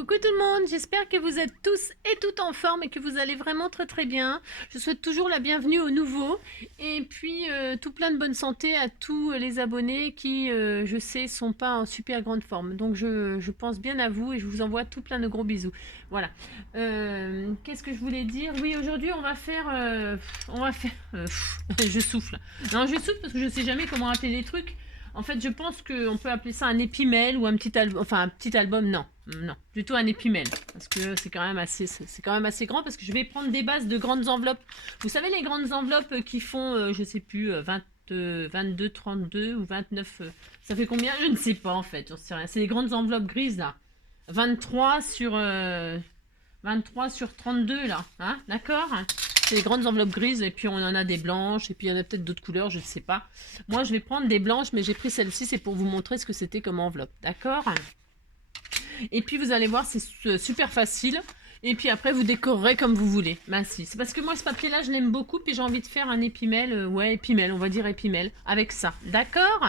Coucou tout le monde, j'espère que vous êtes tous et toutes en forme et que vous allez vraiment très bien. Je souhaite toujours la bienvenue aux nouveaux et puis tout plein de bonne santé à tous les abonnés qui, je sais, sont pas en super grande forme. Donc je pense bien à vous et je vous envoie tout plein de gros bisous. Voilà. Qu'est-ce que je voulais dire? Oui, aujourd'hui on va faire... je souffle. Non, je souffle parce que je sais jamais comment appeler les trucs. En fait, je pense qu'on peut appeler ça un épimèle ou un petit album. Enfin, un petit album, non. Non, plutôt un épimèle. Parce que c'est quand même assez grand. Parce que je vais prendre des bases de grandes enveloppes. Vous savez, les grandes enveloppes qui font, je sais plus, 22, 32 ou 29. Ça fait combien? Je ne sais pas en fait. J'en sais rien. C'est les grandes enveloppes grises là. 23 sur 32 là. Hein, d'accord? C'est les grandes enveloppes grises et puis on en a des blanches et puis il y en a peut-être d'autres couleurs, je ne sais pas. Moi je vais prendre des blanches mais j'ai pris celle-ci, c'est pour vous montrer ce que c'était comme enveloppe, d'accord? Et puis vous allez voir, c'est super facile. Et puis après vous décorerez comme vous voulez. Ben si, c'est parce que moi ce papier là je l'aime beaucoup puis j'ai envie de faire un épimèle, ouais épimèle, on va dire épimèle, avec ça, d'accord?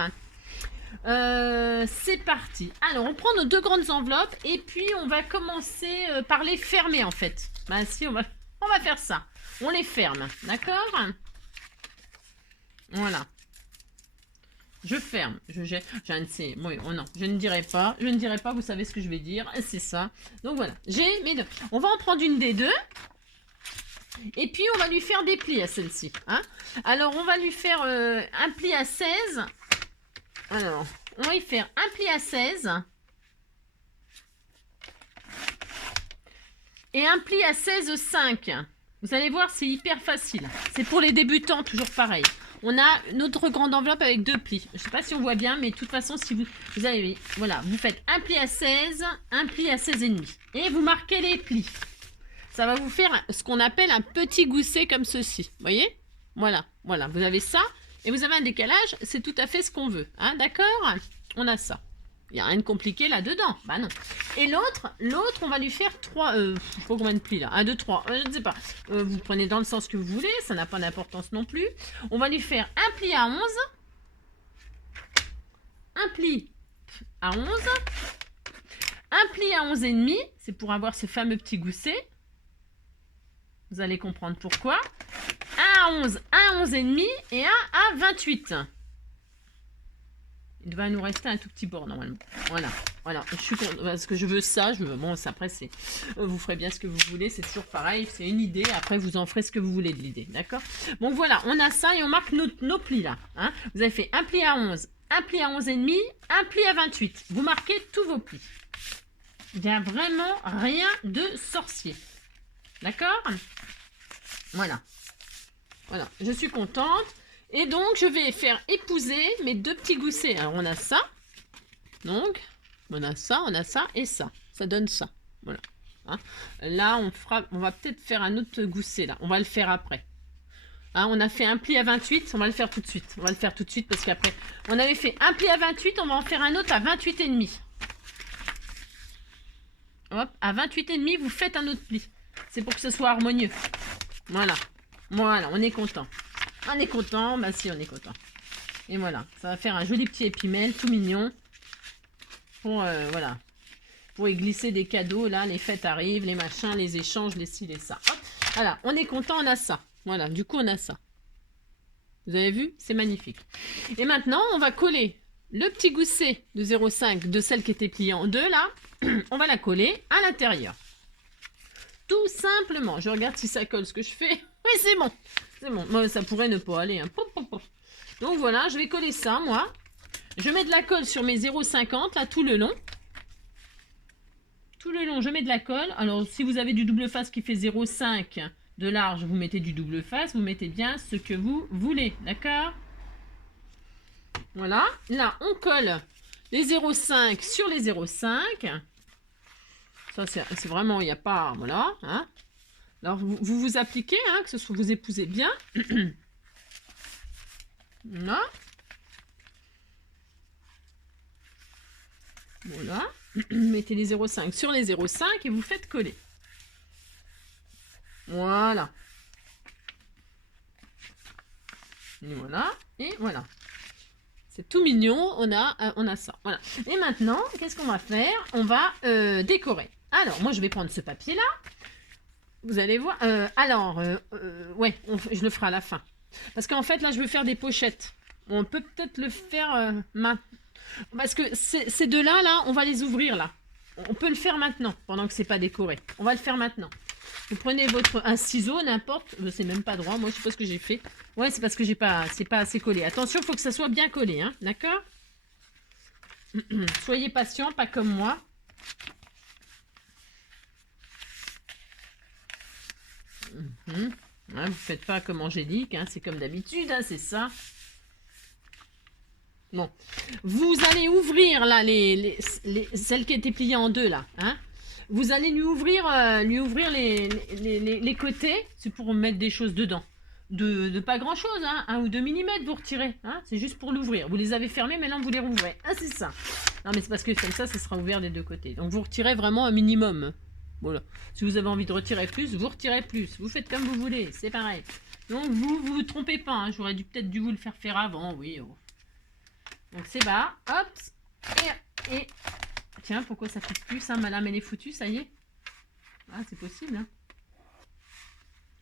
C'est parti. Alors on prend nos deux grandes enveloppes et puis on va commencer par les fermer en fait. Ben si, on va faire ça. On les ferme, d'accord? Voilà. Je ferme. Je ne sais. Oui, oh non, je ne dirai pas. Je ne dirai pas, vous savez ce que je vais dire. C'est ça. Donc voilà. J'ai mes deux. On va en prendre une des deux. Et puis on va lui faire des plis à celle-ci. Hein. Alors on va lui faire un pli à 16. Alors, on va y faire un pli à 16. Et un pli à 16,5. Vous allez voir, c'est hyper facile. C'est pour les débutants, toujours pareil. On a notre grande enveloppe avec deux plis. Je ne sais pas si on voit bien, mais de toute façon, si vous avez, voilà, vous faites un pli à 16, un pli à 16,5. Et vous marquez les plis. Ça va vous faire ce qu'on appelle un petit gousset comme ceci. Vous voyez? Voilà, voilà. Vous avez ça et vous avez un décalage. C'est tout à fait ce qu'on veut. Hein, d'accord? On a ça. Il n'y a rien de compliqué là-dedans. Bah non. Et l'autre, on va lui faire 3... je sais pas combien de plis là. 1, 2, 3. Je ne sais pas. Vous prenez dans le sens que vous voulez. Ça n'a pas d'importance non plus. On va lui faire un pli à 11. Un pli à 11. Un pli à 11,5. C'est pour avoir ce fameux petit gousset. Vous allez comprendre pourquoi. Un à 11, un à 11,5 et un à 28. Il va nous rester un tout petit bord normalement. Voilà, voilà. Je suis parce que je veux ça. Bon, après c'est. Vous ferez bien ce que vous voulez. C'est toujours pareil. C'est une idée. Après vous en ferez ce que vous voulez de l'idée, d'accord? Bon voilà, on a ça et on marque nos plis là. Hein. Vous avez fait un pli à 11, un pli à 11,5, un pli à 28. Vous marquez tous vos plis. Il n'y a vraiment rien de sorcier, d'accord? Voilà, voilà. Je suis contente. Et donc, je vais faire épouser mes deux petits goussets. Alors, on a ça. Donc, on a ça et ça. Ça donne ça. Voilà. Hein. Là, on va peut-être faire un autre gousset, là. On va le faire après. Hein, on a fait un pli à 28. On va le faire tout de suite. On va le faire tout de suite parce qu'après, on avait fait un pli à 28. On va en faire un autre à 28,5. Hop, à 28,5, vous faites un autre pli. C'est pour que ce soit harmonieux. Voilà. Voilà, on est content. On est content, bah si on est content. Et voilà, ça va faire un joli petit épimèle, tout mignon. Pour, voilà, pour y glisser des cadeaux, là, les fêtes arrivent, les machins, les échanges, les ci, les ça. Hop, voilà, on est content, on a ça. Voilà, du coup on a ça. Vous avez vu? C'est magnifique. Et maintenant, on va coller le petit gousset de 0,5 de celle qui était pliée en deux, là. On va la coller à l'intérieur. Tout simplement. Je regarde si ça colle ce que je fais. Oui, c'est bon. C'est bon, moi, ça pourrait ne pas aller. Hein. Donc voilà, je vais coller ça, moi. Je mets de la colle sur mes 0,50, là, tout le long. Tout le long, je mets de la colle. Alors, si vous avez du double face qui fait 0,5 de large, vous mettez du double face. Vous mettez bien ce que vous voulez, d'accord? Voilà. Là, on colle les 0,5 sur les 0,5. Ça, c'est vraiment, il n'y a pas... Voilà, hein. Alors, vous appliquez, hein, que ce soit vous épousez bien. Voilà. Voilà. Mettez les 0,5 sur les 0,5 et vous faites coller. Voilà. Et voilà. Et voilà. C'est tout mignon. On a ça. Voilà. Et maintenant, qu'est-ce qu'on va faire? On va décorer. Alors, moi, je vais prendre ce papier-là. Vous allez voir. Ouais, je le ferai à la fin. Parce qu'en fait, là, je veux faire des pochettes. On peut peut-être le faire maintenant. Parce que ces deux-là, là, on va les ouvrir, là. On peut le faire maintenant, pendant que c'est pas décoré. On va le faire maintenant. Vous prenez un ciseau, n'importe. C'est même pas droit. Moi, je sais pas ce que j'ai fait. Ouais, c'est parce que c'est pas assez collé. Attention, il faut que ça soit bien collé, hein. D'accord? Soyez patient, pas comme moi. Hein, vous faites pas comme Angélique, hein, c'est comme d'habitude, hein, c'est ça. Bon, vous allez ouvrir là celles qui étaient pliées en deux là, hein. Vous allez lui ouvrir les côtés, c'est pour mettre des choses dedans. De pas grand chose, hein, 1 ou 2 mm vous retirez, hein, c'est juste pour l'ouvrir. Vous les avez fermés, maintenant vous les rouvrez. Ah, c'est ça. Non, mais c'est parce que comme ça sera ouvert des deux côtés. Donc vous retirez vraiment un minimum. Voilà. Si vous avez envie de retirer plus, vous retirez plus. Vous faites comme vous voulez, c'est pareil. Donc vous trompez pas, hein. J'aurais peut-être dû vous le faire avant, oui. Oh. Donc c'est bas, hop, et... Tiens, pourquoi ça fait plus, ça, ma lame elle est foutue, ça y est. Ah, c'est possible, hein.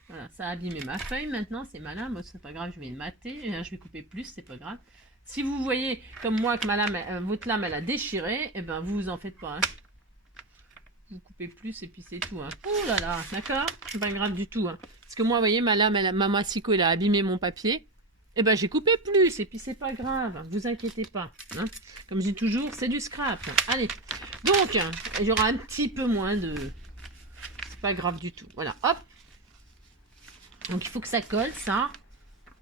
Voilà, ça a abîmé ma feuille maintenant, c'est ma lame, c'est pas grave, je vais le mater, je vais couper plus, c'est pas grave. Si vous voyez, comme moi, que ma lame, votre lame elle a déchiré, et ben vous en faites pas, hein. Vous coupez plus et puis c'est tout, hein. Oh là là, d'accord? C'est pas grave du tout, hein. Parce que moi, vous voyez, ma lame, ma massicot, elle a abîmé mon papier. Et ben j'ai coupé plus et puis c'est pas grave, vous inquiétez pas, hein. Comme je dis toujours, c'est du scrap. Allez, donc il y aura un petit peu moins de... C'est pas grave du tout, voilà, hop. Donc il faut que ça colle, ça.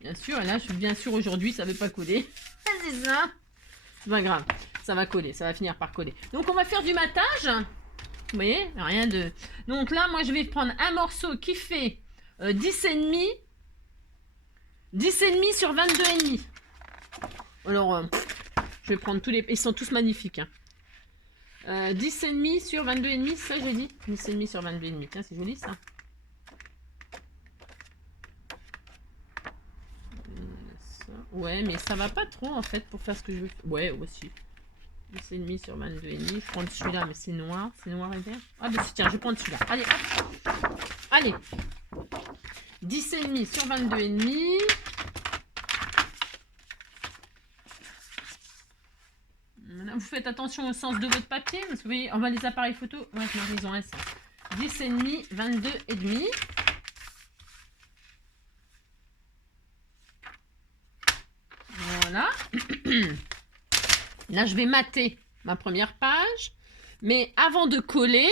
Bien sûr, et là, bien sûr, aujourd'hui, ça ne veut pas coller. C'est ça. C'est pas grave, ça va coller, ça va finir par coller. Donc on va faire du matage. Vous voyez, rien de... Donc là, moi, je vais prendre un morceau qui fait 10,5. 10,5 sur 22,5. Alors, je vais prendre tous les... Ils sont tous magnifiques, hein. 10,5 sur 22,5, ça j'ai dit. 10,5 sur 22,5. Tiens, c'est joli, ça. Ouais, mais ça va pas trop, en fait, pour faire ce que je veux. Ouais, aussi. 10,5 sur 22,5. Je prends celui-là, mais c'est noir et vert. Ah, bah tiens, je vais prendre celui-là. Allez, hop. Allez. 10,5 sur 22,5. Vous faites attention au sens de votre papier, parce que vous voyez, on va les appareils photo. Ouais, non, ils ont un sens. 10,5, 22,5. Voilà. Là, je vais mater ma première page. Mais avant de coller,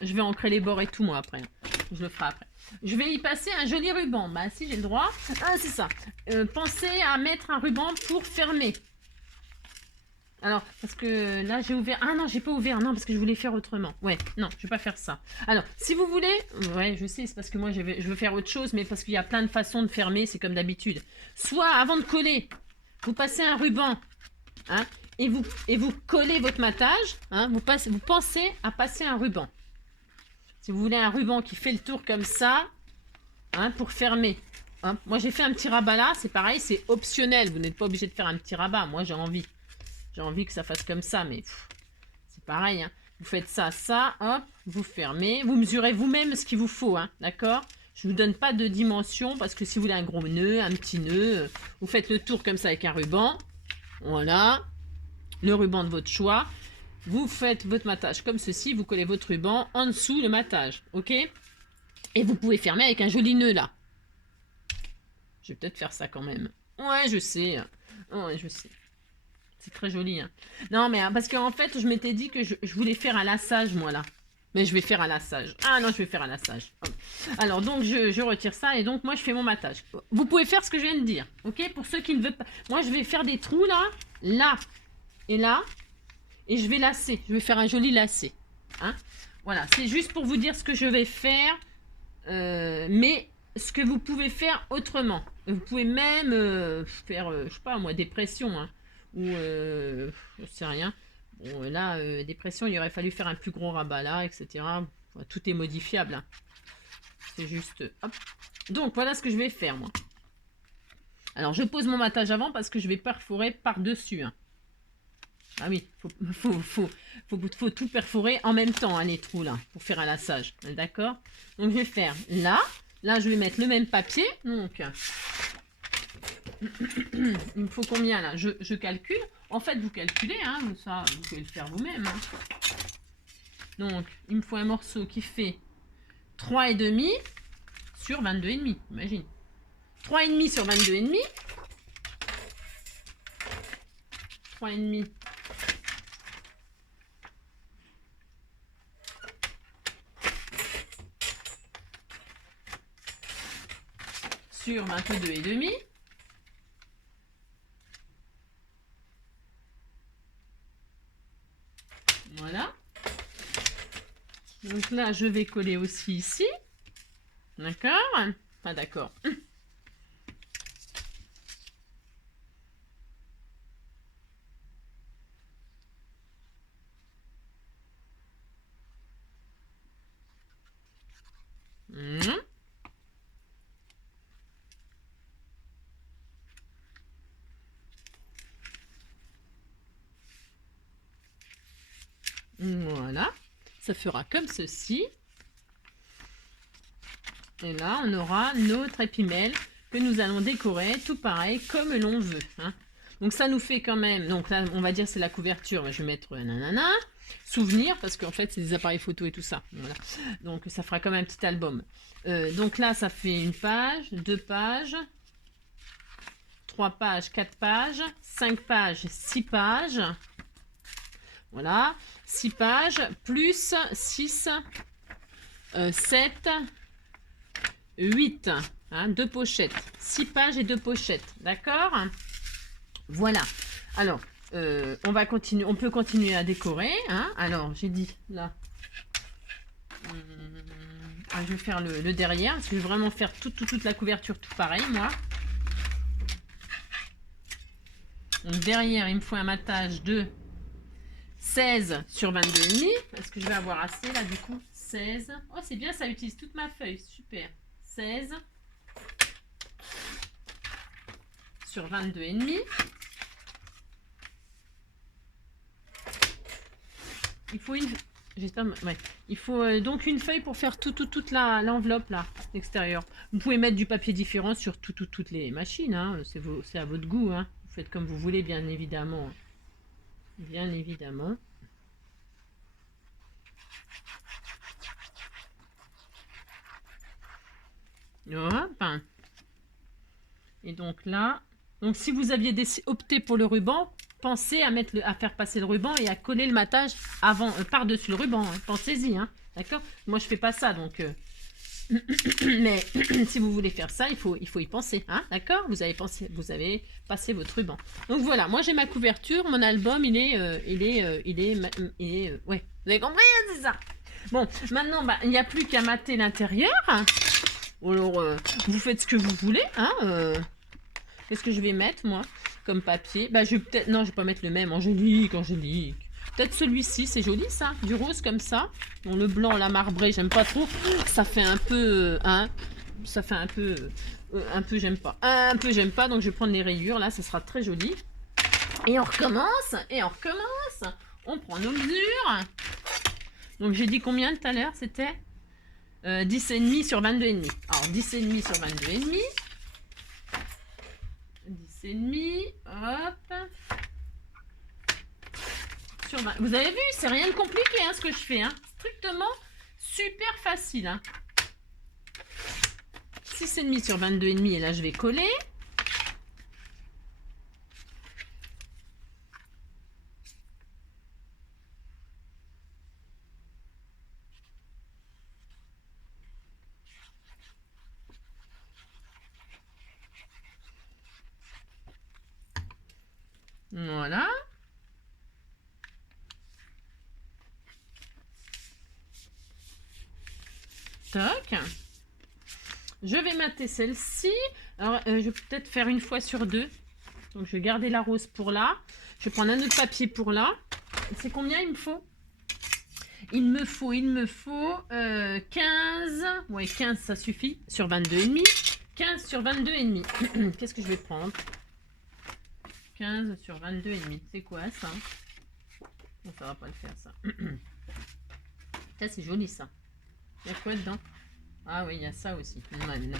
je vais ancrer les bords et tout, moi, après. Je le ferai après. Je vais y passer un joli ruban. Bah, si, j'ai le droit. Ah, c'est ça. Pensez à mettre un ruban pour fermer. Alors, parce que là, j'ai ouvert... Ah non, j'ai pas ouvert. Non, parce que je voulais faire autrement. Ouais, non, je vais pas faire ça. Alors, si vous voulez... Ouais, je sais, c'est parce que moi, je veux faire autre chose, mais parce qu'il y a plein de façons de fermer, c'est comme d'habitude. Soit, avant de coller, vous passez un ruban, hein, et vous collez votre matage, hein, vous pensez à passer un ruban. Si vous voulez un ruban qui fait le tour comme ça, hein, pour fermer. Hein. Moi, j'ai fait un petit rabat là, c'est pareil, c'est optionnel. Vous n'êtes pas obligé de faire un petit rabat. Moi, j'ai envie. J'ai envie que ça fasse comme ça, mais c'est pareil, hein. Vous faites ça, hop, vous fermez. Vous mesurez vous-même ce qu'il vous faut, hein, d'accord? Je ne vous donne pas de dimension, parce que si vous voulez un gros nœud, un petit nœud, vous faites le tour comme ça avec un ruban. Voilà. Le ruban de votre choix. Vous faites votre matage comme ceci, vous collez votre ruban en dessous le matage, ok? Et vous pouvez fermer avec un joli nœud, là. Je vais peut-être faire ça quand même. Ouais, je sais. Ouais, je sais. C'est très joli, hein. Non, mais parce qu'en fait, je m'étais dit que je voulais faire un lassage, moi, là. Mais je vais faire un lassage. Ah non, je vais faire un lassage. Alors, donc, je retire ça et donc, moi, je fais mon matage. Vous pouvez faire ce que je viens de dire, ok? Pour ceux qui ne veulent pas... Moi, je vais faire des trous, là, là et là. Et je vais lasser. Je vais faire un joli lacet. Hein? Voilà, c'est juste pour vous dire ce que je vais faire. Mais ce que vous pouvez faire autrement. Vous pouvez même faire, je sais pas moi, des pressions, hein. Ou je sais rien. Bon, là, des pressions, il aurait fallu faire un plus gros rabat là, etc. Tout est modifiable, hein. C'est juste... Hop. Donc, voilà ce que je vais faire, moi. Alors, je pose mon matage avant parce que je vais perforer par-dessus, hein. Ah oui, faut tout perforer en même temps, hein, les trous là, pour faire un lassage. D'accord? Donc je vais faire là. Là, je vais mettre le même papier. Donc, il me faut combien là? Je calcule. En fait, vous calculez, hein, ça, vous pouvez le faire vous-même. Hein. Donc, il me faut un morceau qui fait 3,5 sur 22,5. Imagine. 3,5 sur 22,5. 3,5. Sur 22,5. Voilà. Donc là, je vais coller aussi ici. D'accord? Pas d'accord. Voilà. Ça fera comme ceci. Et là, on aura notre épimèle que nous allons décorer, tout pareil, comme l'on veut. Hein. Donc ça nous fait quand même, donc là, on va dire c'est la couverture, je vais mettre nanana, souvenir, parce qu'en fait, c'est des appareils photo et tout ça. Voilà. Donc ça fera comme un petit album. Donc là, ça fait une page, 2 pages, 3 pages, 4 pages, 5 pages, 6 pages. Voilà, 6 pages, plus 6, 7, 8, hein, 2 pochettes. 6 pages et 2 pochettes, d'accord? Voilà. Alors, on va continuer, on peut continuer à décorer. Hein. Alors, j'ai dit, là, je vais faire le derrière, parce que je vais vraiment faire toute la couverture tout pareil, moi. Donc, derrière, il me faut un matage de 16 sur 22,5. Est-ce que je vais avoir assez là du coup? 16. Oh, c'est bien, ça utilise toute ma feuille. Super. 16 sur 22,5. Il faut une... Ouais. Il faut donc une feuille pour faire toute l'enveloppe là, extérieure. Vous pouvez mettre du papier différent sur toutes les machines. Hein. C'est à votre goût. Hein. Vous faites comme vous voulez, bien évidemment. Bien évidemment. Hop. Et donc là, donc si vous aviez opté pour le ruban, pensez à faire passer le ruban et à coller le matage avant, par-dessus le ruban. Hein. Pensez-y, hein. D'accord? Moi, je fais pas ça, donc... mais si vous voulez faire ça, il faut y penser, hein, d'accord? Vous avez passé votre ruban. Donc voilà, moi j'ai ma couverture, mon album, ouais, vous avez compris, hein, c'est ça. Bon, maintenant, il n'y a plus qu'à mater l'intérieur. Alors, vous faites ce que vous voulez, hein. Qu'est-ce que je vais mettre, moi, comme papier? Je vais peut-être, non, je vais pas mettre le même, angélique. Peut-être celui-ci, c'est joli ça, du rose comme ça. Bon, le blanc, la marbré, j'aime pas trop. Ça fait un peu, hein, ça fait un peu, j'aime pas. Un peu, j'aime pas, donc je vais prendre les rayures, là, ça sera très joli. Et on recommence, On prend nos mesures. Donc j'ai dit combien tout à l'heure? C'était 10,5 sur 22,5. Alors 10,5 sur 22,5. 10,5, hop. Vous avez vu, c'est rien de compliqué hein, ce que je fais. Hein. Strictement super facile. Hein. 6,5 sur 22,5 et là je vais coller. Voilà. Toc. Je vais mater celle-ci. Alors, je vais peut-être faire une fois sur deux. Donc, je vais garder la rose pour là. Je vais prendre un autre papier pour là. C'est combien il me faut? Il me faut 15. Ouais, 15, ça suffit. Sur 22,5. 15 sur 22,5. Qu'est-ce que je vais prendre? 15 sur 22,5. C'est quoi ça? Bon, ça va pas le faire, ça. Ça, c'est joli, ça. Il y a quoi dedans? Ah oui, il y a ça aussi. Non, non.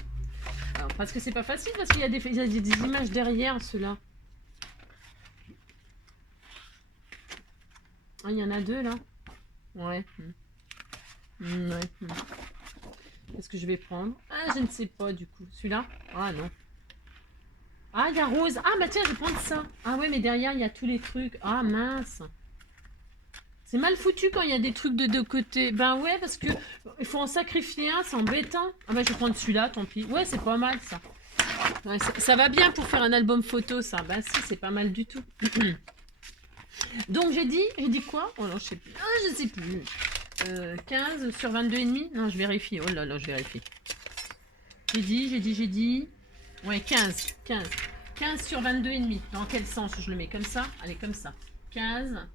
Alors, parce que c'est pas facile, parce qu'il y a des images derrière, ceux-là. Ah, il y en a deux, là. Ouais. Ouais. Qu'est-ce que je vais prendre? Ah, je ne sais pas, du coup. Celui-là? Ah, non. Ah, il y a rose. Ah, bah tiens, je vais prendre ça. Ah ouais, mais derrière, il y a tous les trucs. Ah, mince. C'est mal foutu quand il y a des trucs de deux côtés. Ben ouais, parce que il faut en sacrifier un, c'est embêtant. Ah bah je vais prendre celui-là, tant pis. Ouais, c'est pas mal, ça. Ouais, ça va bien pour faire un album photo, ça. Bah si, c'est pas mal du tout. Donc j'ai dit quoi? Oh non, je sais plus. Ah, je sais plus. 15 sur 22,5? Non, je vérifie. Oh là là, je vérifie. J'ai dit. Ouais, 15. 15 sur 22,5. Dans quel sens je le mets? Comme ça? Allez, comme ça. 15.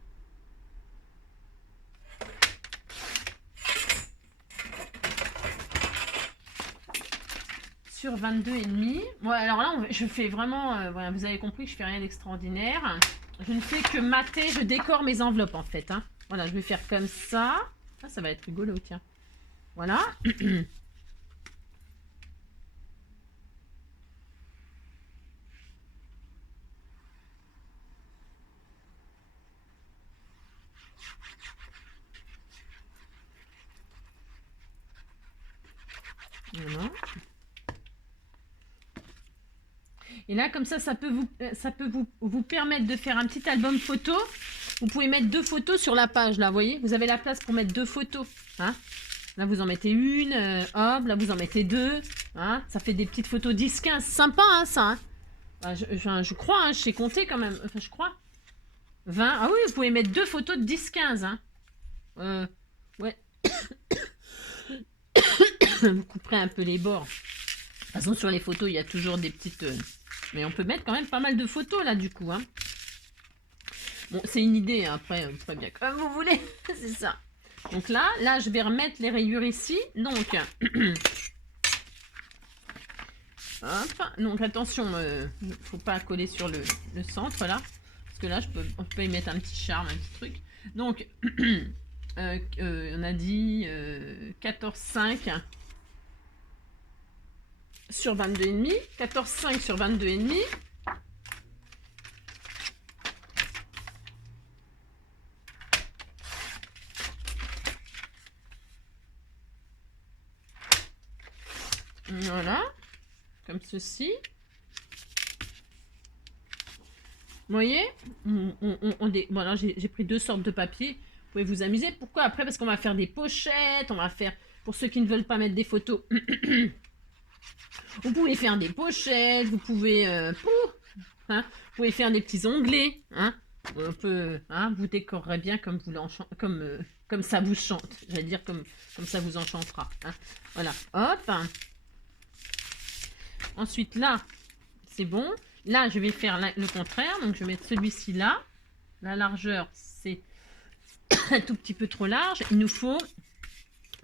Sur 22,5. Bon, alors là, je fais vraiment... voilà, vous avez compris que je fais rien d'extraordinaire. Je ne fais que mater, je décore mes enveloppes en fait. Hein. Voilà, je vais faire comme ça. Ah, ça va être rigolo, tiens. Voilà. Voilà. Et là, comme ça peut vous permettre de faire un petit album photo. Vous pouvez mettre 2 photos sur la page, là, vous voyez. Vous avez la place pour mettre 2 photos. Hein. Là, vous en mettez une. Hop, là, vous en mettez 2. Hein. Ça fait des petites photos 10-15. Sympa, hein, ça. Hein. Enfin, je crois, hein, je sais compter quand même. Enfin, je crois. 20. Ah oui, vous pouvez mettre 2 photos de 10-15. Hein. Ouais. Vous couperez un peu les bords. De toute façon, sur les photos, il y a toujours des petites... Mais on peut mettre quand même pas mal de photos, là, du coup. Hein. Bon, c'est une idée. Hein. Après, vous ferez bien comme vous voulez. C'est ça. Donc là, je vais remettre les rayures ici. Donc... Hop. Donc, attention, il ne faut pas coller sur le centre, là. Parce que là, on peut y mettre un petit charme, un petit truc. Donc, on a dit 14,5 sur 22,5. 14,5 sur 22,5. Voilà. Comme ceci. Vous voyez, voilà, j'ai pris 2 sortes de papier. Vous pouvez vous amuser. Pourquoi? Après, parce qu'on va faire des pochettes. On va faire, pour ceux qui ne veulent pas mettre des photos, vous pouvez faire des pochettes. Vous pouvez, vous pouvez faire des petits onglets. Hein. On peut, vous décorerez bien comme vous comme ça vous chante. J'allais dire comme ça vous enchantera. Hein. Voilà. Hop. Ensuite, là, c'est bon. Là, je vais faire le contraire. Donc, je vais mettre celui-ci là. La largeur, c'est un tout petit peu trop large. Il nous faut...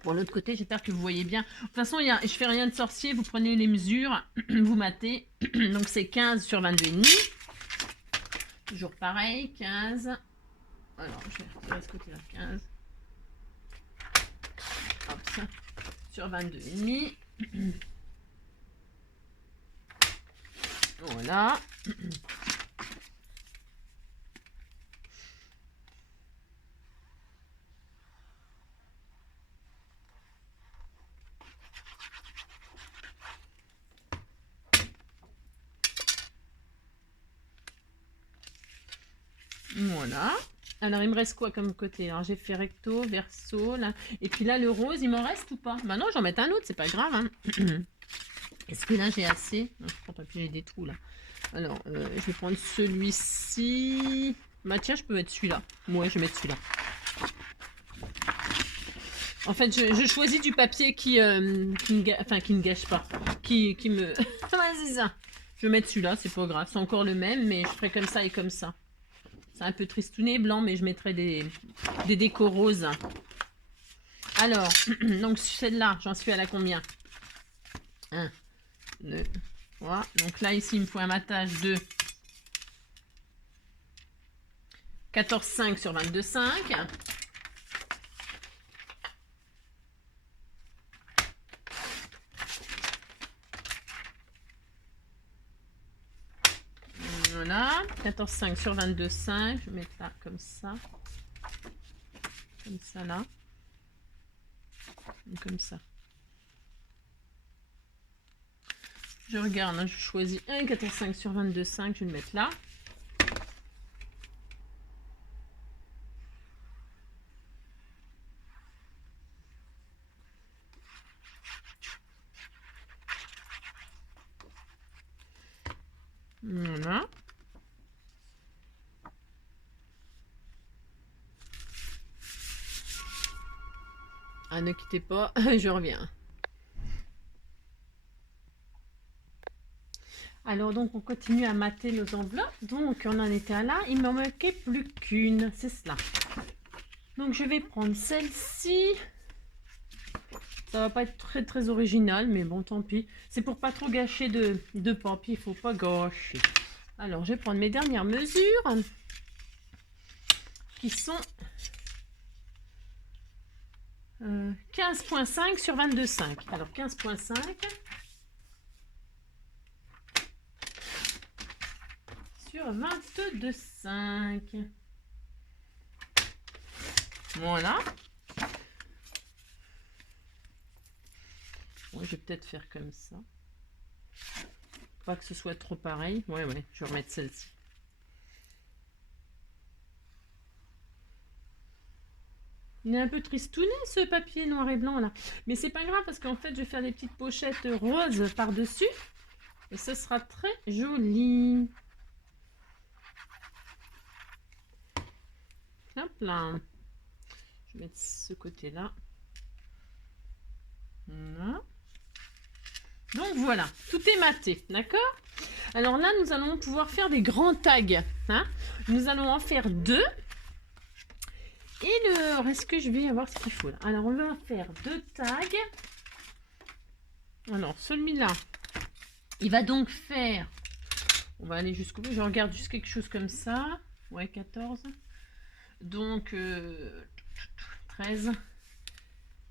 Pour l'autre côté, j'espère que vous voyez bien. De toute façon, je fais rien de sorcier. Vous prenez les mesures, vous matez. Donc, c'est 15 sur 22,5. Toujours pareil, 15. Alors, je vais retirer ce côté-là, 15. Hop, ça. Sur 22,5. Voilà. Voilà. Alors, il me reste quoi comme côté? Alors, j'ai fait recto, verso, là. Et puis là, le rose, il m'en reste ou pas? Bah non, j'en mets un autre, c'est pas grave. Hein. Est-ce que là, j'ai assez? Non, je crois pas, puis j'ai des trous, là. Alors, je vais prendre celui-ci. Bah tiens, je peux mettre celui-là. Ouais, je vais mettre celui-là. En fait, je choisis du papier qui ne gâche pas. Qui me... ouais, c'est ça. Je vais mettre celui-là, c'est pas grave. C'est encore le même, mais je ferai comme ça et comme ça. C'est un peu tristouné, blanc, mais je mettrai des décos roses. Alors, donc celle-là, j'en suis à la combien? 1, 2, 3. Donc là, ici, il me faut un matage de 14,5 sur 22,5. Voilà, 14,5 sur 22,5. Je vais mettre là comme ça là, et comme ça. Je regarde, hein, je choisis un 14,5 sur 22,5. Je vais le mettre là. Voilà. Ah, ne quittez pas, je reviens. Alors donc on continue à mater nos enveloppes. Donc on en était à là, il m'en manquait plus qu'une, c'est cela. Donc je vais prendre celle-ci. Ça va pas être très original, mais bon tant pis. C'est pour pas trop gâcher de papier, il faut pas gâcher. Alors je vais prendre mes dernières mesures qui sont 15,5 sur 22,5. Alors 15,5 sur 22,5. Voilà. Bon, je vais peut-être faire comme ça. Pas que ce soit trop pareil. Ouais, je vais remettre celle-ci. Il est un peu tristouné ce papier noir et blanc là. Mais c'est pas grave parce qu'en fait je vais faire des petites pochettes roses par-dessus. Et ce sera très joli. Hop là. Je vais mettre ce côté-là. Voilà. Donc voilà, tout est maté, d'accord? Alors là, nous allons pouvoir faire des grands tags. Hein, nous allons en faire 2. Et le reste que je vais avoir ce qu'il faut là. Alors on va faire 2 tags. Alors celui-là, il va donc faire... On va aller jusqu'au bout. Je regarde juste quelque chose comme ça. Ouais, 14. Donc 13.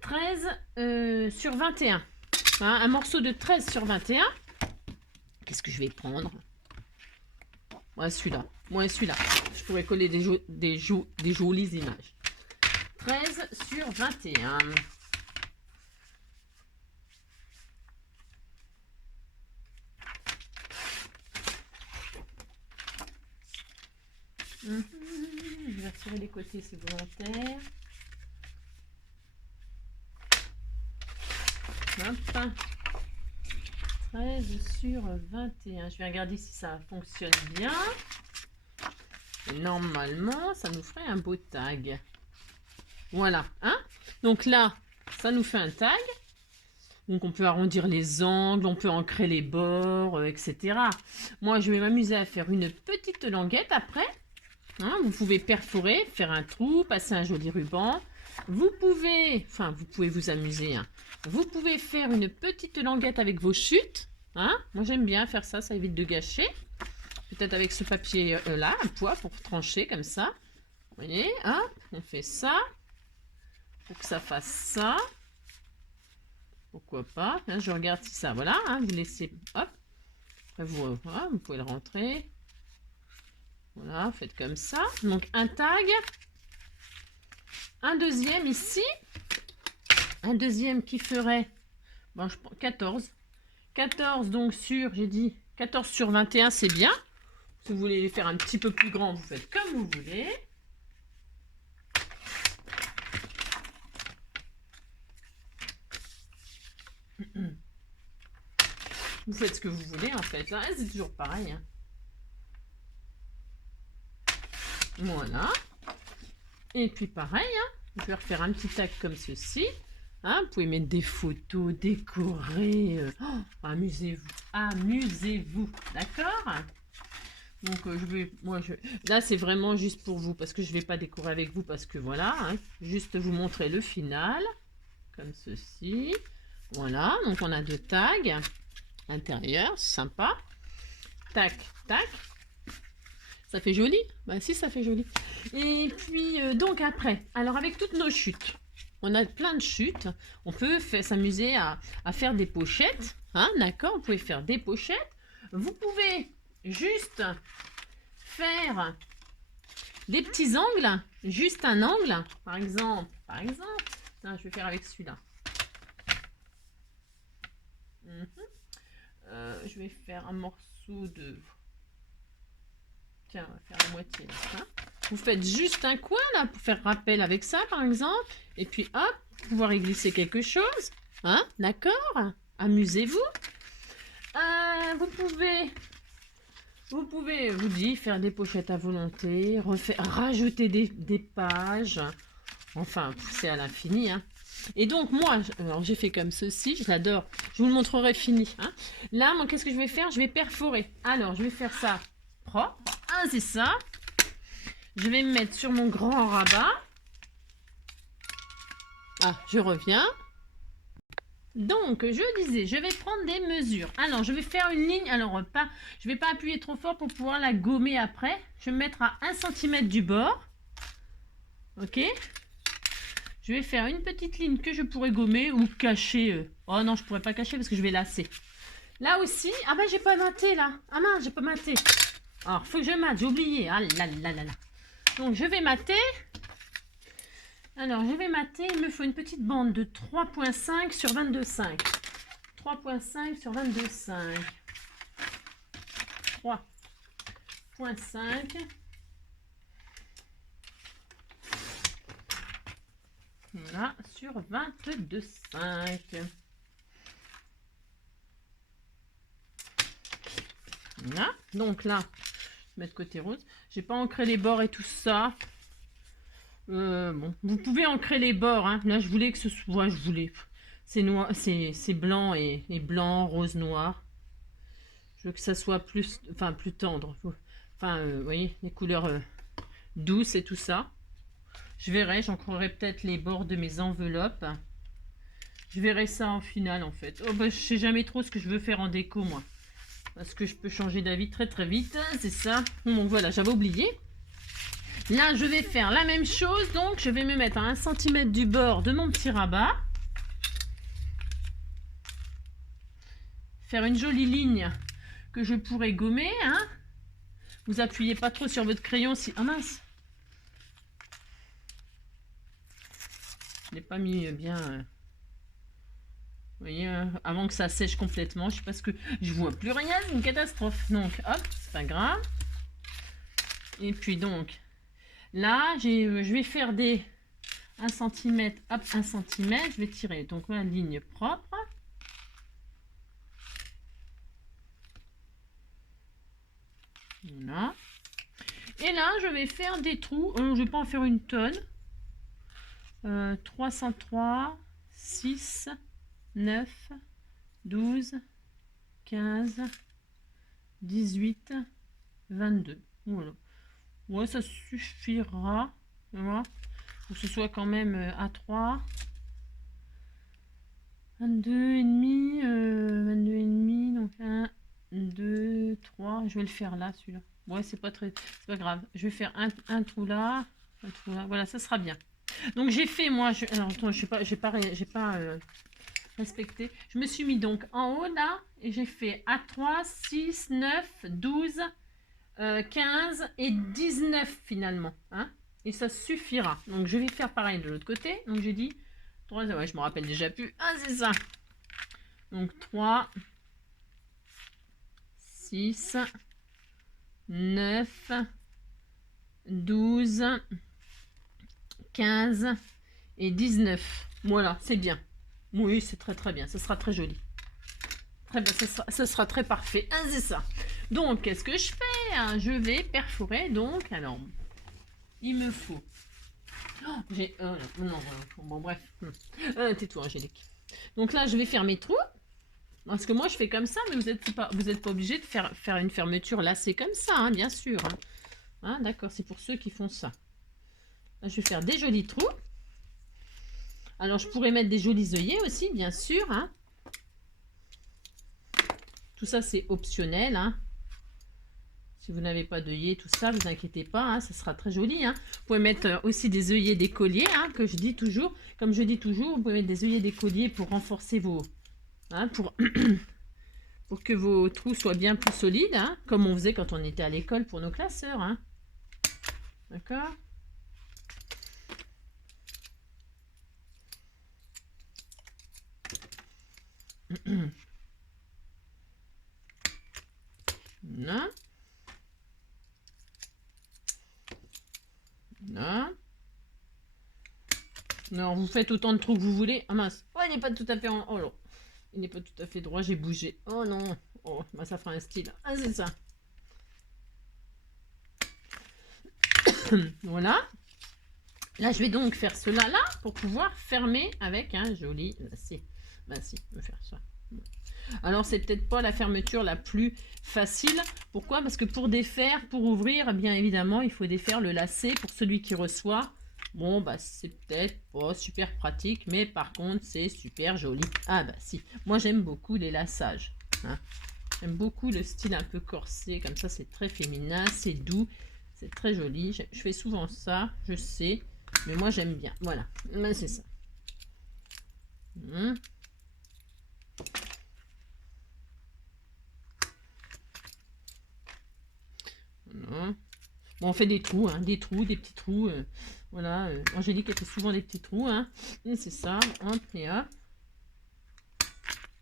13 sur 21. Hein, un morceau de 13 sur 21. Qu'est-ce que je vais prendre? Ouais, celui-là. Ouais, celui-là. Je pourrais coller des jolies images. 13 sur 21. Je vais retirer les côtés, c'est volontaire. Hop. 13 sur 21. Je vais regarder si ça fonctionne bien. Et normalement, ça nous ferait un beau tag. Voilà. Hein, donc là, ça nous fait un tag. Donc on peut arrondir les angles, on peut ancrer les bords, etc. Moi, je vais m'amuser à faire une petite languette après. Hein, vous pouvez perforer, faire un trou, passer un joli ruban. Vous pouvez vous amuser. Hein. Vous pouvez faire une petite languette avec vos chutes. Hein. Moi, j'aime bien faire ça, ça évite de gâcher. Peut-être avec ce papier là, un poids pour trancher comme ça. Vous voyez, hop, on fait ça. Pour que ça fasse ça. Pourquoi pas. Hein, je regarde si ça, voilà. Hein, vous laissez, hop. Après, vous pouvez le rentrer. Voilà, faites comme ça. Donc, un tag. Un deuxième ici. Un deuxième qui ferait, bon, je prends 14. 14 donc sur, j'ai dit 14 sur 21, c'est bien. Si vous voulez les faire un petit peu plus grand, vous faites comme vous voulez. Vous faites ce que vous voulez en fait. Hein. C'est toujours pareil. Hein. Voilà. Et puis pareil, hein. Je vais refaire un petit tag comme ceci. Hein, vous pouvez mettre des photos, décorer. Amusez-vous. Amusez-vous. D'accord? Donc là c'est vraiment juste pour vous parce que je ne vais pas décorer avec vous parce que voilà. Hein, juste vous montrer le final. Comme ceci. Voilà. Donc on a 2 tags. Intérieur, sympa. Tac, tac. Ça fait joli? Bah si, ça fait joli. Et puis, donc après, alors avec toutes nos chutes, on a plein de chutes. On peut s'amuser à faire des pochettes. Hein, d'accord? Vous pouvez faire des pochettes. Vous pouvez juste faire des petits angles. Juste un angle. Par exemple. Non, je vais faire avec celui-là. Je vais faire un morceau de... Tiens, on va faire la moitié. Là, hein. Vous faites juste un coin là pour faire rappel avec ça par exemple. Et puis hop, pouvoir y glisser quelque chose. Hein, d'accord? Amusez-vous. Vous pouvez, vous dis, faire des pochettes à volonté, rajouter des pages. Enfin, c'est à l'infini. Hein. Et donc moi, j'ai fait comme ceci, je l'adore. Je vous le montrerai fini. Hein. Là, moi, qu'est-ce que je vais faire? Je vais perforer. Alors, je vais faire ça propre. Ah, c'est ça. Je vais me mettre sur mon grand rabat. Ah, je reviens. Donc, je disais, je vais prendre des mesures. Alors, je vais faire une ligne. Alors, je ne vais pas appuyer trop fort pour pouvoir la gommer après. Je vais me mettre à 1 cm du bord. Ok. Je vais faire une petite ligne que je pourrais gommer ou cacher. Oh non, je ne pourrais pas cacher parce que je vais lasser. Là aussi. Ah ben, j'ai pas maté là. Ah mince, j'ai pas maté. Alors, faut que je mate. J'ai oublié. Ah là là là là. Donc, je vais mater. Alors, je vais mater. Il me faut une petite bande de 3,5 sur 22,5. 3,5 sur 22,5. 3,5. Voilà, sur 22,5. Voilà, donc là, je vais mettre côté rose. J'ai pas ancré les bords et tout ça. Bon, vous pouvez ancrer les bords. Hein. Là, je voulais que ce soit, c'est noir, c'est blanc et blanc, rose, noir. Je veux que ça soit plus tendre. Enfin, vous voyez, les couleurs douces et tout ça. Je verrai, j'ancrerai peut-être les bords de mes enveloppes. Je verrai ça en finale en fait. Oh, bah, je sais jamais trop ce que je veux faire en déco moi. Parce que je peux changer d'avis très très vite. C'est ça. Bon voilà, j'avais oublié. Là, je vais faire la même chose. Donc, je vais me mettre à 1 cm du bord de mon petit rabat. Faire une jolie ligne que je pourrais gommer. Hein. Vous appuyez pas trop sur votre crayon si... Ah mince! Je l'ai pas mis bien... Vous voyez, avant que ça sèche complètement. Je sais pas ce que... Je vois plus rien, c'est une catastrophe. Donc, hop, c'est pas grave. Et puis donc... Là, je vais faire des 1 cm, hop, 1 cm, je vais tirer. Donc, ma ligne propre. Voilà. Et là, je vais faire des trous. Je ne vais pas en faire une tonne. 303, 6, 9, 12, 15, 18, 22. Voilà. Ouais, ça suffira. Voilà. Pour que ce soit quand même à 3. 22 et demi. 22 et demi. Donc 1, 2, 3. Je vais le faire là, celui-là. Ouais, c'est pas pas grave. Je vais faire un trou là. Un trou là. Voilà, ça sera bien. Donc j'ai fait, moi... alors, attends, j'ai pas respecté. Je me suis mis donc en haut là. Et j'ai fait A3, 6, 9, 12... 15 et 19 finalement. Hein, et ça suffira. Donc je vais faire pareil de l'autre côté. Donc j'ai dit 3, ouais, je me rappelle déjà plus. Ah, c'est ça. Donc 3, 6, 9, 12, 15 et 19. Voilà, c'est bien. Oui, c'est très très bien. Ça sera très joli. Très bien, ça sera très parfait. Ah, c'est ça. Donc, qu'est-ce que je fais? Je vais perforer. Donc, alors, il me faut... Oh, non, bon, bref. Tais-toi, Angélique. Donc là, je vais faire mes trous. Parce que moi, je fais comme ça, mais vous n'êtes pas obligé de faire une fermeture lacée comme ça, hein, bien sûr. Hein, d'accord, c'est pour ceux qui font ça. Là, je vais faire des jolis trous. Alors, je pourrais mettre des jolis œillets aussi, bien sûr. Hein. Tout ça, c'est optionnel. Hein. Si vous n'avez pas d'œillet, tout ça, vous inquiétez pas, hein, ça sera très joli. Hein. Vous pouvez mettre aussi des œillets d'écolier, hein, que je dis toujours. Comme je dis toujours, vous pouvez mettre des œillets d'écolier pour renforcer vos... Hein, pour que vos trous soient bien plus solides, hein, comme on faisait quand on était à l'école pour nos classeurs. Hein. D'accord ? Là. Là. Non, vous faites autant de trous que vous voulez. Ah mince, oh, il n'est pas tout à fait en... Oh là, il n'est pas tout à fait droit, j'ai bougé. Oh non, oh, bah ça fera un style. Ah c'est ça. Voilà. Là, je vais donc faire cela là pour pouvoir fermer avec un joli lacet. Bah si, je vais faire ça. Alors, c'est peut-être pas la fermeture la plus facile. Pourquoi? Parce que pour défaire, pour ouvrir, bien évidemment, il faut défaire le lacet pour celui qui reçoit. Bon, bah, c'est peut-être pas super pratique, mais par contre, c'est super joli. Ah, bah, si. Moi, j'aime beaucoup les lassages. Hein. J'aime beaucoup le style un peu corsé, comme ça, c'est très féminin, c'est doux, c'est très joli. Je fais souvent ça, je sais, mais moi, j'aime bien. Voilà, ben, c'est ça. Voilà. Bon, on fait des trous, hein, des petits trous. Voilà, Angélique, elle fait souvent des petits trous. Hein. C'est ça, hop et hop.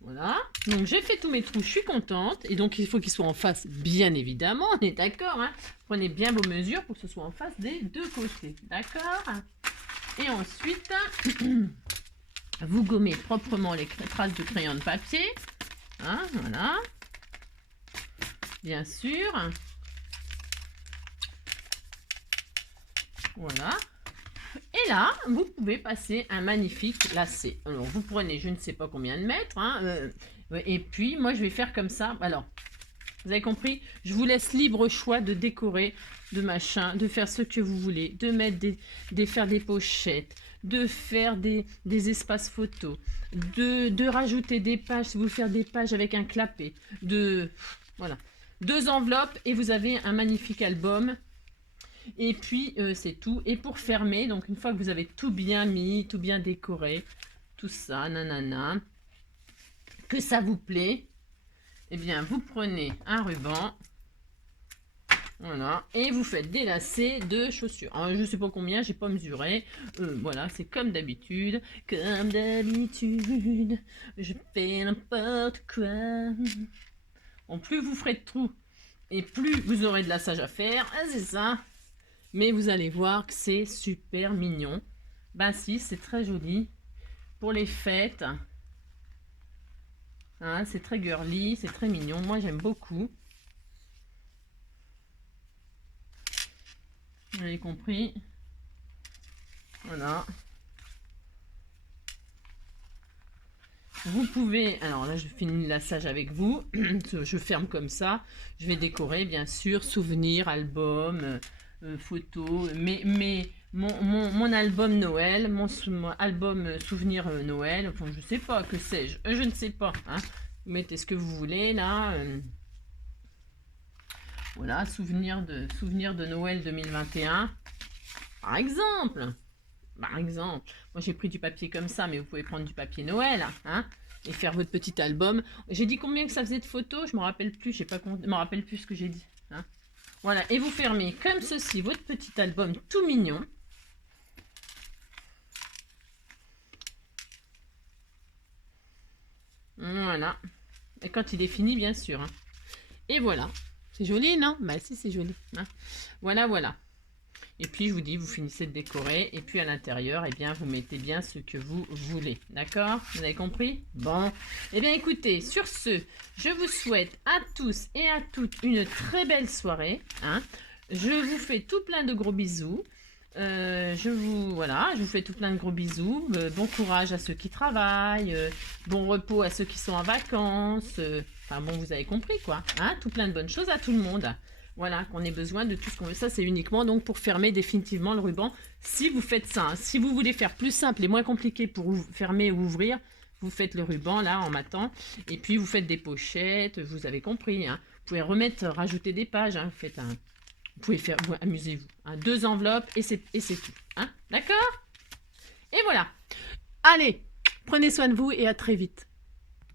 Voilà, donc j'ai fait tous mes trous, je suis contente. Et donc il faut qu'ils soient en face, bien évidemment, on est d'accord. Hein. Prenez bien vos mesures pour que ce soit en face des deux côtés, d'accord. Et ensuite, vous gommez proprement les traces de crayon de papier. Hein, voilà. Bien sûr. Voilà. Et là, vous pouvez passer un magnifique lacet. Alors, vous prenez je ne sais pas combien de mètres. Hein, et puis, moi, je vais faire comme ça. Alors, vous avez compris? Je vous laisse libre choix de décorer, de machin, de faire ce que vous voulez, de mettre faire des pochettes, de faire des espaces photos, de rajouter des pages, si vous faire des pages avec un clapet, voilà. 2 enveloppes et vous avez un magnifique album. Et puis, c'est tout. Et pour fermer, donc une fois que vous avez tout bien mis, tout bien décoré, tout ça, nanana, que ça vous plaît, eh bien, vous prenez un ruban, voilà, et vous faites des lacets de chaussures. Alors, je ne sais pas combien, j'ai pas mesuré. Voilà, c'est comme d'habitude. Comme d'habitude, je fais n'importe quoi. Bon, plus vous ferez de trous, et plus vous aurez de lassage à faire. Ah, c'est ça. Mais vous allez voir que c'est super mignon. Ben si, c'est très joli. Pour les fêtes. Hein, c'est très girly, c'est très mignon. Moi, j'aime beaucoup. Vous avez compris? Voilà. Vous pouvez... Alors là, je finis le lassage avec vous. Je ferme comme ça. Je vais décorer, bien sûr, souvenirs, albums... photos, mais mon album Noël, mon album souvenir Noël, enfin je sais pas, que sais-je, je ne sais pas, hein. Vous mettez ce que vous voulez là, voilà, souvenir de Noël 2021, par exemple, moi j'ai pris du papier comme ça, mais vous pouvez prendre du papier Noël, hein, et faire votre petit album. J'ai dit combien que ça faisait de photos, je me rappelle plus, je me rappelle plus ce que j'ai dit, hein. Voilà, et vous fermez comme ceci votre petit album tout mignon. Voilà. Et quand il est fini, bien sûr. Hein. Et voilà. C'est joli, non? Bah si, c'est joli. Hein. Voilà, voilà. Et puis, je vous dis, vous finissez de décorer. Et puis, à l'intérieur, eh bien, vous mettez bien ce que vous voulez. D'accord? Vous avez compris? Bon. Eh bien, écoutez, sur ce, je vous souhaite à tous et à toutes une très belle soirée. Hein. Je vous fais tout plein de gros bisous. Je vous fais tout plein de gros bisous. Bon courage à ceux qui travaillent. Bon repos à ceux qui sont en vacances. Enfin bon, vous avez compris quoi. Hein, tout plein de bonnes choses à tout le monde. Voilà, qu'on ait besoin de tout ce qu'on veut. Ça, c'est uniquement donc pour fermer définitivement le ruban. Si vous faites ça, hein, si vous voulez faire plus simple et moins compliqué pour fermer ou ouvrir, vous faites le ruban là en matant. Et puis, vous faites des pochettes. Vous avez compris. Hein. Vous pouvez remettre, rajouter des pages, hein, faites un... Vous pouvez faire, amusez-vous. Hein, 2 enveloppes et c'est tout. Hein, d'accord? Et voilà. Allez, prenez soin de vous et à très vite.